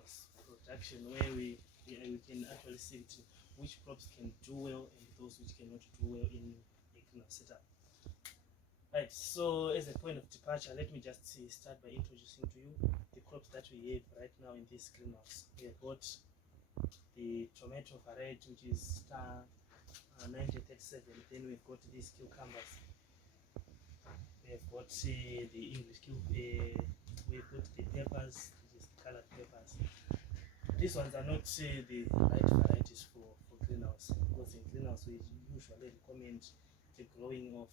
greenhouse production, where we can actually see which crops can do well and those which cannot do well in a greenhouse setup. Right, so as a point of departure, let me just start by introducing to you the crops that we have right now in this greenhouse. We have got the tomato variety, which is star 1937. Then we've got these cucumbers. We have got the English we've got the peppers, which is colored peppers. These ones are not the right varieties for greenhouse, because in greenhouse we usually recommend the growing of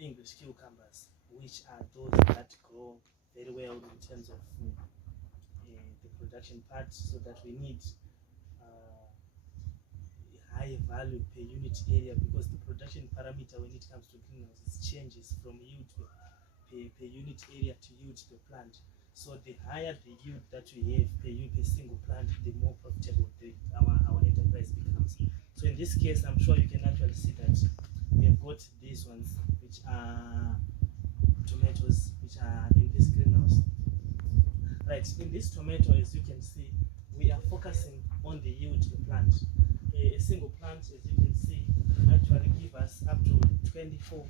English cucumbers, which are those that grow very well in terms of the production part, so that we need high value per unit area, because the production parameter when it comes to greenhouses changes from yield per unit area to yield per plant. So the higher the yield that we have per single plant, the more profitable our enterprise becomes. So in this case, I'm sure you can actually see that we have got these ones, which are tomatoes, which are in this greenhouse. Right, in this tomato, as you can see, we are focusing on the yield per plant. A single plant, as you can see, actually give us up to 24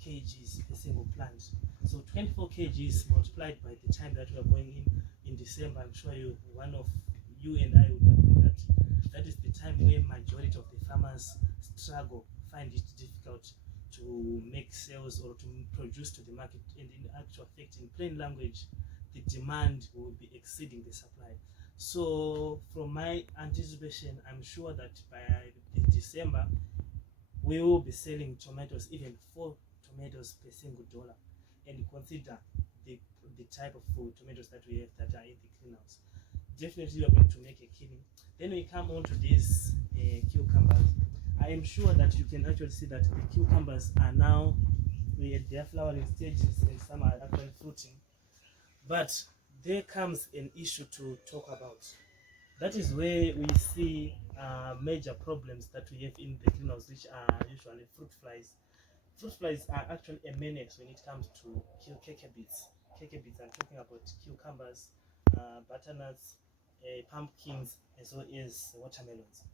kgs a single plant. So 24 kgs multiplied by the time that we are going in December. I'm sure one of you and I would agree that that is the time where majority of the farmers struggle, find it difficult to make sales or to produce to the market, and in actual fact, in plain language, the demand will be exceeding the supply. So from my anticipation, I'm sure that by December we will be selling tomatoes, even 4 tomatoes per single dollar. And consider the type of tomatoes that we have that are in the greenhouse. Definitely we are going to make a killing. Then we come on to these cucumbers. I am sure that you can actually see that the cucumbers are now at their flowering stages, and some are actually fruiting. But there comes an issue to talk about. That is where we see major problems that we have in the greenhouse, which are usually fruit flies. Fruit flies are actually a menace when it comes to cucurbits. Cucurbits, I'm talking about cucumbers, butternuts, pumpkins, as well as watermelons.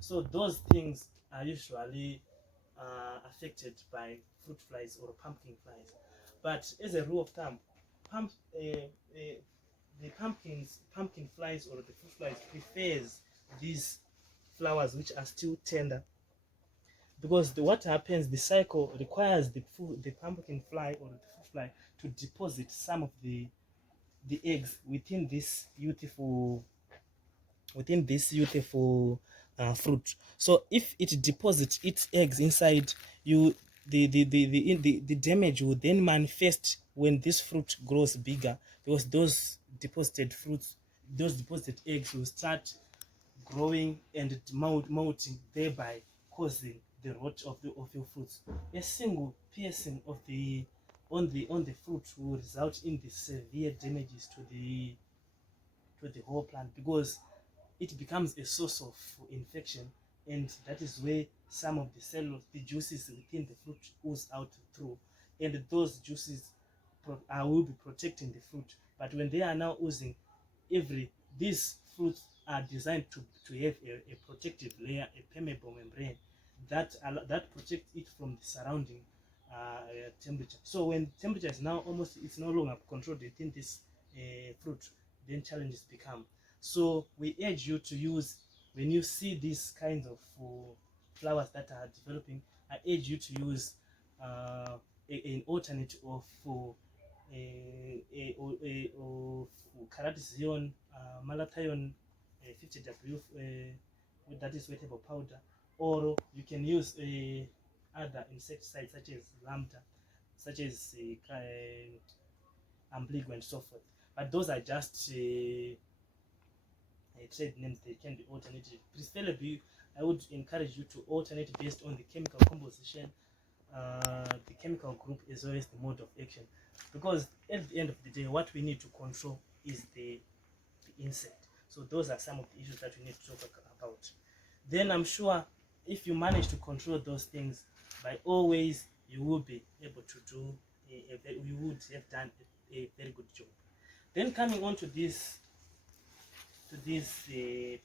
So those things are usually affected by fruit flies or pumpkin flies. But as a rule of thumb, the pumpkin flies or the fruit flies prefers these flowers which are still tender, because what happens, the cycle requires the pumpkin fly or the fruit fly to deposit some of the eggs within this youthful fruit. So if it deposits its eggs inside you, the damage will then manifest when this fruit grows bigger, because those deposited eggs will start growing and molting, thereby causing the rot of your fruits. A single piercing on the fruit will result in the severe damages to the whole plant, because it becomes a source of infection, and that is where some of the cellulose, the juices within the fruit, ooze out through, and those juices will be protecting the fruit. But when they are now oozing, these fruits are designed to have a protective layer, a permeable membrane that protects it from the surrounding temperature. So when temperature is now it's no longer controlled within this fruit, then challenges become. So we urge you to use, when you see these kinds of flowers that are developing, I urge you to use an alternate of Caratizion, Malathion 50W, that is wettable powder, or you can use other insecticides such as lambda, such as Ambligo and so forth. But those are just trade names. They can be alternative. Preferably, I would encourage you to alternate based on the chemical composition, the chemical group, as well as the mode of action, because at the end of the day, what we need to control is the insect. So those are some of the issues that we need to talk about. Then I'm sure if you manage to control those things, by always you will be able to do you would have done a very good job. Then coming on to these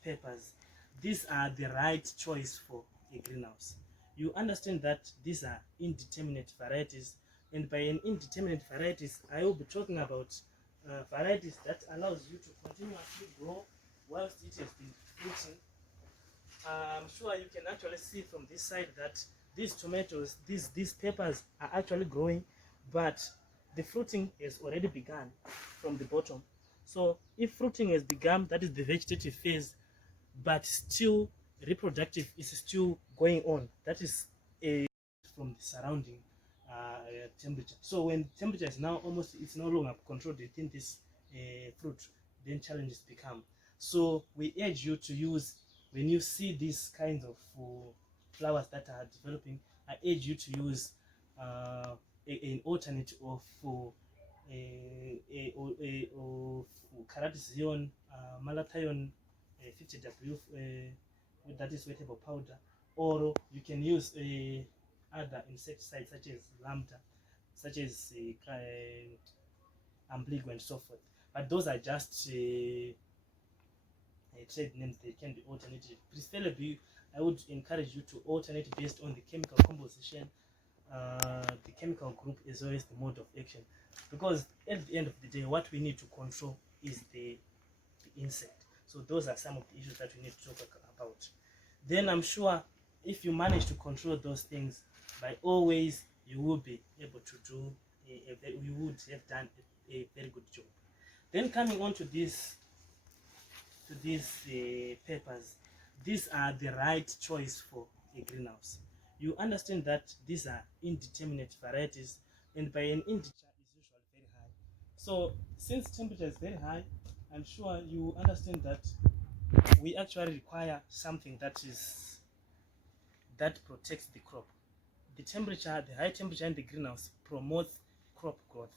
papers, these are the right choice for a greenhouse. You understand that these are indeterminate varieties, and by an indeterminate varieties, I will be talking about varieties that allows you to continuously grow whilst it has been fruiting. I'm sure you can actually see from this side that these tomatoes, these peppers are actually growing, but the fruiting has already begun from the bottom. So if fruiting has begun, that is the vegetative phase, but still reproductive is still going on. That is a from the surrounding temperature. So when temperature is now almost, it's no longer controlled within this fruit, then challenges become. So we urge you to use, when you see these kinds of flowers that are developing, I urge you to use an alternate of Caratizion, Malathion 50W, that is wettable powder, or you can use other insecticides such as lambda, such as ambligo and so forth. But those are just trade names. They can be alternated. Preferably, I would encourage you to alternate based on the chemical composition, the chemical group, as well as the mode of action, because at the end of the day, what we need to control is the insect. So those are some of the issues that we need to talk about. Then I'm sure if you manage to control those things, by always you will be able to do you would have done a very good job. Then coming on to these papers, these are the right choice for a greenhouse. You understand that these are indeterminate varieties, and by an indeterminate is usually very high. So since temperature is very high, I'm sure you understand that we actually require something that protects the crop. The temperature, the high temperature in the greenhouse promotes crop growth,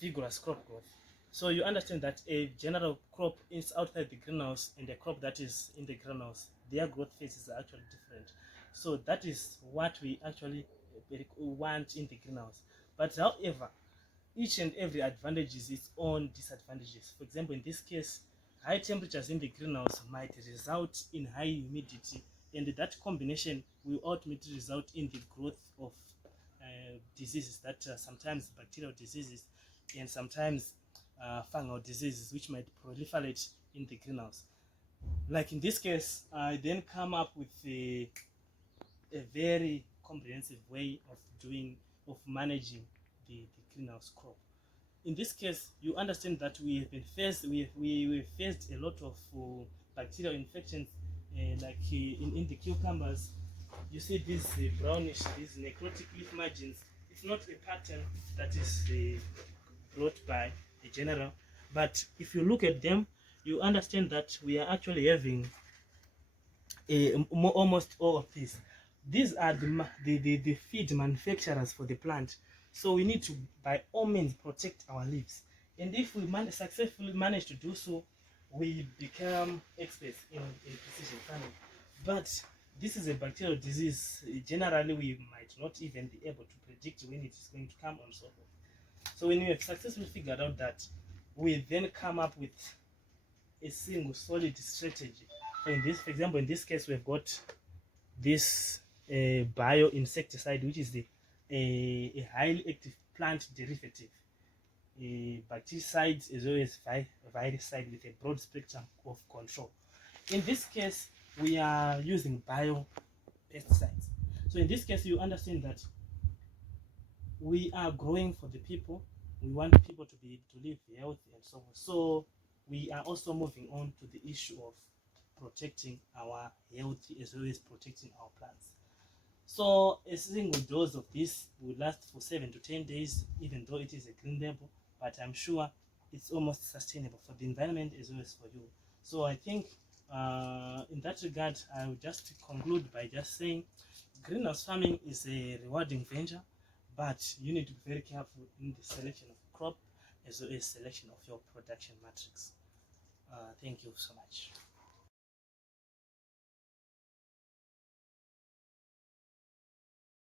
vigorous crop growth. So you understand that a general crop is outside the greenhouse and a crop that is in the greenhouse, their growth phases are actually different. So that is what we actually want in the greenhouse. But however, each and every advantage is its own disadvantages. For example, in this case, high temperatures in the greenhouse might result in high humidity, and that combination will ultimately result in the growth of diseases that sometimes bacterial diseases and sometimes fungal diseases which might proliferate in the greenhouse. Like in this case, I then come up with a very comprehensive way of managing the greenhouse crop. In this case, you understand that we have faced a lot of bacterial infections, like in the cucumbers. You see these brownish, these necrotic leaf margins. It's not a pattern that is brought by the general, but if you look at them, you understand that we are actually having almost all of these. These are the feed manufacturers for the plant. So we need to, by all means, protect our leaves. And if we successfully manage to do so, we become experts in precision farming. But this is a bacterial disease. Generally, we might not even be able to predict when it is going to come on so forth. So when we have successfully figured out that, we then come up with a single solid strategy. So for example, in this case, we've got this bio-insecticide, which is a highly active plant derivative, pesticides as well as viricide with a broad spectrum of control. In this case, we are using bio-pesticides. So in this case, you understand that we are growing for the people. We want people to live healthy and so on. So we are also moving on to the issue of protecting our health as well as protecting our plants. So a single dose of this will last for 7 to 10 days, even though it is a green label, but I'm sure it's almost sustainable for the environment as well as for you. So I think in that regard, I will just conclude by just saying greenhouse farming is a rewarding venture, but you need to be very careful in the selection of crop as well as selection of your production matrix. Thank you so much.